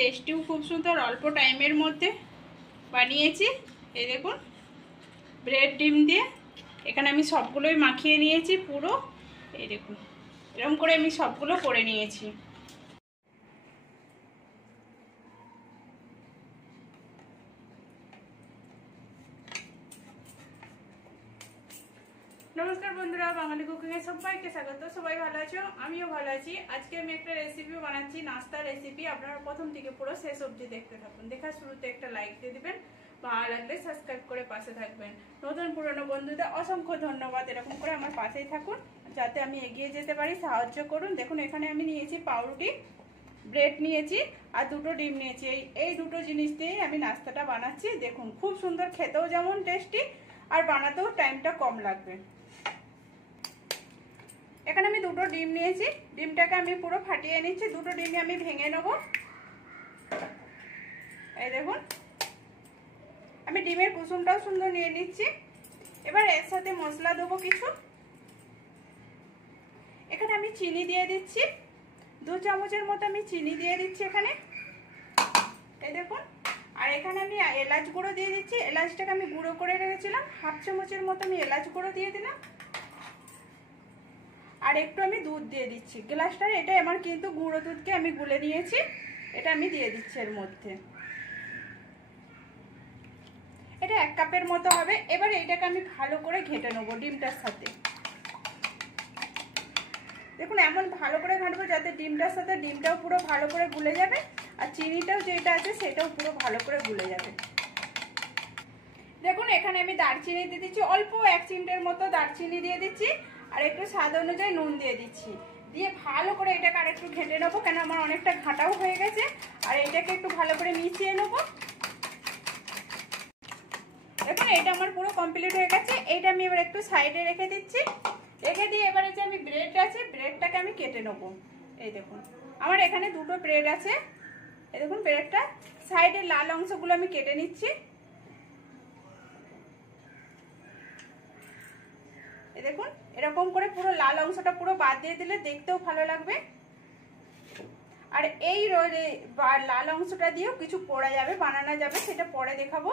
টেস্টিও খুব সুন্দর, অল্প টাইমের মধ্যে বানিয়েছি। এই দেখুন, ব্রেড ডিম দিয়ে এখানে আমি সবগুলোই মাখিয়ে নিয়েছি পুরো। এই দেখুন, এরকম করে আমি সবগুলো করে নিয়েছি। নমস্কার বন্ধুরা, বাঙালি কুকিংয়ে সবাইকে স্বাগত। সবাই ভালো আছো? আমিও ভালো আছি। আজকে আমি একটা রেসিপি বানাচ্ছি, নাস্তার রেসিপি। আপনারা প্রথম থেকে পুরো শেষ অবধি দেখতে থাকুন। দেখার শুরুতে একটা লাইক দিয়ে দিবেন, ভালো লাগলে সাবস্ক্রাইব করে পাশে থাকবেন। নতুন পুরনো বন্ধুদের অসংখ্য ধন্যবাদ। এরকম করে আমার পাশেই থাকুন, যাতে আমি এগিয়ে যেতে পারি, সাহায্য করুন। দেখুন, এখানে আমি নিয়েছি পাউরুটি, ব্রেড নিয়েছি আর দুটো ডিম নিয়েছি। এই দুটো জিনিস দিয়েই আমি নাস্তাটা বানাচ্ছি। দেখুন, খুব সুন্দর, খেতেও যেমন টেস্টি আর বানাতেও টাইমটা কম লাগবে। এখানে আমি দুটো ডিম নিয়েছি, ডিমটাকে আমি পুরো ফাটিয়ে নিচ্ছি। দুটো ডিমই আমি ভেঙে নেব। এই দেখুন, আমি ডিমের কুসুমটাও সুন্দর নিয়ে নিচ্ছি। এবার এর সাথে মশলা দেবো কিছু। এখানে আমি চিনি দিয়ে দিচ্ছি, 2 চামচের মতো আমি চিনি দিয়ে দিচ্ছি এখানে। এই দেখুন, আর এখানে আমি এলাচ গুঁড়ো দিয়ে দিচ্ছি। এলাচটাকে আমি গুঁড়ো করে রেখেছিলাম, 1/2 চামচের মতো আমি এলাচ গুঁড়ো দিয়ে দিলাম। আর একটু আমি দুধ দিয়ে দিচ্ছি গ্লাসটার। এটা আমার কিন্তু গুঁড়ো দুধকে আমি গুলে নিয়েছি, এটা আমি দিয়ে দিচ্ছি এর মধ্যে। এটা 1 কাপের মতো হবে। এবার এইটাকে আমি ভালো করে ঘেঁটে নেবো ডিমটার সাথে। দেখুন, এমন ভালো করে ঘাঁটবো যাতে ডিমটার সাথে ডিমটাও পুরো ভালো করে গুলে যাবে, আর চিনিটাও যেটা আছে সেটাও পুরো ভালো করে গুলে যাবে। দেখুন, এখানে আমি দারচিনি দিয়ে দিচ্ছি, অল্প 1 চিমটের মতো দারচিনি দিয়ে দিচ্ছি, আর একটু স্বাদ অনুযায়ী নুন দিয়ে দিচ্ছি। দিয়ে ভালো করে এটাকে আর একটু ঘেঁটে নেবো, কেন আমার অনেকটা ঘাঁটাও হয়ে গেছে। আর এটাকে একটু ভালো করে মিশিয়ে নেবো। দেখুন, এটা আমার পুরো কমপ্লিট হয়ে গেছে। এইটা আমি এবার একটু সাইডে রেখে দিচ্ছি। রেখে দিয়ে এবারে যে আমি ব্রেড আছে, ব্রেডটাকে আমি কেটে নেবো। এই দেখুন, আমার এখানে দুটো ব্রেড আছে। এই দেখুন, ব্রেডটা সাইডের লাল অংশগুলো আমি কেটে নিচ্ছি। এই দেখুন, এরকম করে পুরো লাল অংশটা পুরো বাদ দিয়ে দিলে দেখতেও ভালো লাগবে। আর এই লাল অংশটা দিয়েও কিছু করা যাবে, বানানো যাবে, সেটা পরে দেখাবো।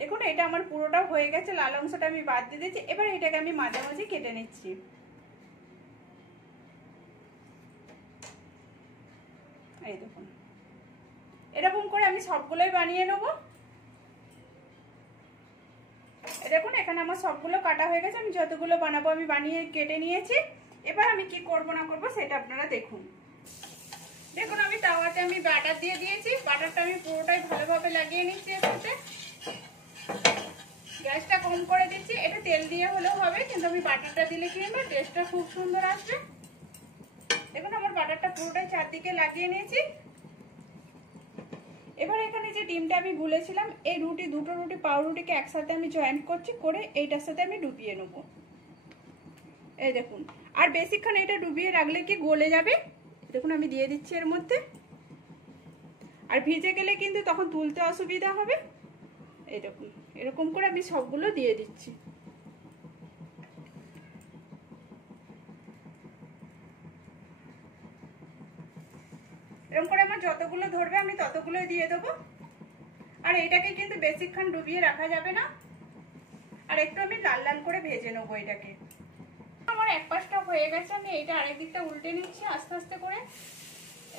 দেখুন, এটা আমার পুরোটা হয়ে গেছে, লাল অংশটা আমি বাদ দিয়ে দিচ্ছি। এবার এটাকে আমি মাঝামাঝি কেটে নিচ্ছি। এই দেখুন, এরকম করে আমি সবগুলোই বানিয়ে নেবো। দেখুন, এখানে আমার সবগুলো কাটা হয়ে গেছে। আমি যতগুলো বানাবো আমি বানিয়ে কেটে নিয়েছি। এবার আমি কি করব না করব সেটা আপনারা দেখুন। দেখুন, আমি তাওয়াতে আমি বাটার দিয়ে দিয়েছি। বাটারটা আমি পুরোটাই ভালোভাবে লাগিয়ে নিচ্ছি এর সাথে। গ্যাসটা কম করে দিচ্ছি। এটা তেল দিয়ে হলেও হবে, কিন্তু আমি বাটারটা দিলে কি হবে, টেস্টটা খুব সুন্দর আসবে। দেখুন, আমার বাটারটা পুরোটাই চারদিকে লাগিয়ে নিয়েছি। এবার এখানে যে ডিমটা আমি গুলেছিলাম, এই দুটো রুটি পাউরুটিকে একসাথে আমি জয়েন্ট করছি, করে এইটার সাথে আমি ডুবিয়ে নেবো। এই দেখুন, আর বেশিক্ষণ এটা ডুবিয়ে রাখলে কি গলে যাবে। দেখুন, আমি দিয়ে দিচ্ছি এর মধ্যে। আর ভিজে গেলে কিন্তু তখন তুলতে অসুবিধা হবে। এই দেখুন, এরকম করে আমি সবগুলো দিয়ে দিচ্ছি। এরকম করে আমার যতগুলো ধরবে আমি ততগুলো দিয়ে দেবো। আর এটাকে কিন্তু বেশিক্ষণ ডুবিয়ে রাখা যাবে না। আর একটু আমি লাল লাল করে ভেজে নেবো এটাকে। আমার এক পাশটা হয়ে গেছে, আমি এইটা আরেক দিকটা উল্টে নিচ্ছি আস্তে আস্তে করে।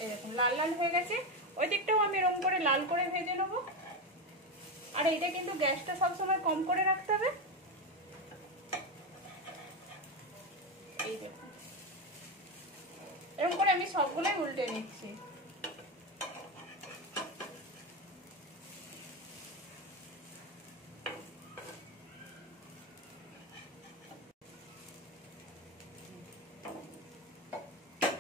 এই দেখুন, লাল লাল হয়ে গেছে। ওই দিকটাও আমি এরকম করে লাল করে ভেজে নেবো। আর এইটা কিন্তু গ্যাসটা সবসময় কম করে রাখতে হবে। এই দেখুন, এরকম করে আমি সবগুলোই উল্টে নিচ্ছি।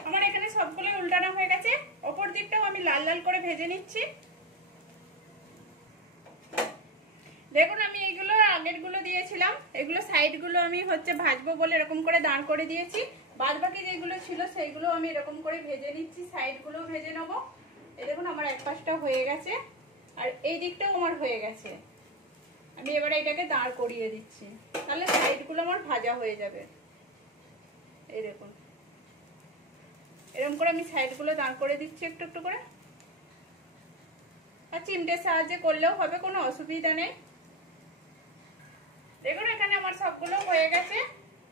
আমার এখানে সবগুলোই উল্টানো হয়ে গেছে। ওপর দিকটাও আমি লাল লাল করে ভেজে নিচ্ছি। দেখুন, আমি এইগুলো আগেরগুলো দিয়েছিলাম, এগুলো সাইডগুলো আমি ভাজবো বলে এরকম করে দাঁড় করে দিয়েছি। বাদ বাকি যেগুলো ছিল সেইগুলো আমি এরকম করে ভেজে নিচ্ছি, সাইডগুলো ভেজে নেবো। এই দেখুন, আমার এক পাশটা হয়ে গেছে, আর এই দিকটাও আমার হয়ে গেছে। আমি এবারে এটাকে দাঁড় করিয়ে দিচ্ছি, তাহলে সাইডগুলো আমার ভাজা হয়ে যাবে। এই দেখুন, এরকম করে আমি সাইডগুলো দাঁড় করে দিচ্ছি একটু একটু করে। আর চিমটের সাহায্যে করলেও হবে, কোনো অসুবিধা নেই। দেখুন এখানে আমার সবগুলো হয়ে গেছে।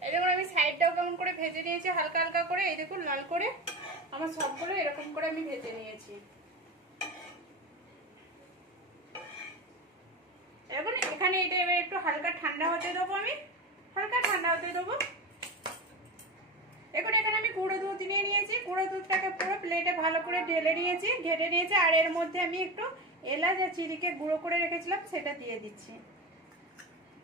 এই দেখুন আমি সাইডটাও কেমন করে ভেজে নিয়েছি হালকা হালকা করে, এই দেখুন লাল করে আমার সবগুলো এরকম করে আমি ভেজে নিয়েছি। এখন এখানে এটা এবার একটু হালকা ঠান্ডা হতে দেবো, আমি হালকা ঠান্ডা হতে দেবো। এখন এখানে আমি গুঁড়ো দুধ নিয়ে নিয়েছি, গুঁড়ো দুধটাকে পুরো প্লেটে ভালো করে ঢেলে নিয়েছি, ঘেটে নিয়েছি। আর এর মধ্যে আমি একটু এলাচ আর চিনিকে গুঁড়ো করে রেখেছিলাম, সেটা দিয়ে দিচ্ছি।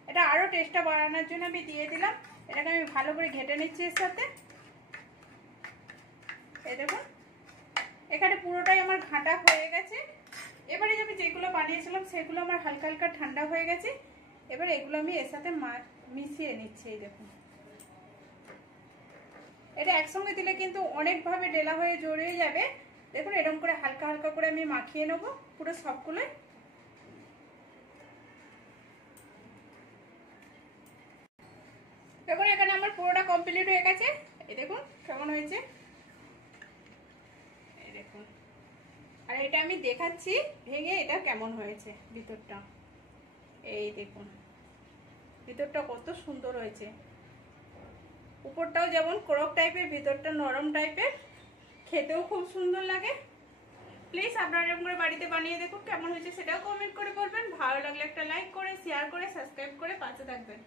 এটা আরো টেস্টটা বাড়ানোর জন্য আমি দিয়ে দিলাম। এটাকে আমি ভালো করে ঘেটে নিচ্ছি এর সাথে। এই দেখুন এখানে পুরোটাই আমার ঘাঁটা হয়ে গেছে। এবারে আমি যেগুলো বানিয়েছিলাম সেগুলো আমার হালকা হালকা ঠান্ডা হয়ে গেছে। এবার এগুলো আমি এর সাথে মিশিয়ে নিচ্ছি। এই দেখুন এটা একসঙ্গে দিলে কিন্তু অনেকভাবে ডেলা হয়ে জড়িয়ে যাবে। দেখুন এরকম করে হালকা হালকা করে আমি মাখিয়ে নেব পুরো সবগুলো। দেখুন এখানে আমার পুরোটা কমপ্লিট হয়ে গেছে। এই দেখুন কেমন হয়েছে, এই দেখুন। আর এটা আমি দেখাচ্ছি ভেঙে এটা কেমন হয়েছে ভিতরটা। এই দেখুন ভিতরটা কত সুন্দর হয়েছে, উপরটাও যেমন ক্রক টাইপের, ভিতরটা নরম টাইপের, খেতেও খুব সুন্দর লাগে। প্লিজ আপনারা এরকম করে বাড়িতে বানিয়ে দেখুন কেমন হয়েছে, সেটাও কমেন্ট করে বলবেন। ভালো লাগলে একটা লাইক করে, শেয়ার করে, সাবস্ক্রাইব করে পাশে থাকবেন।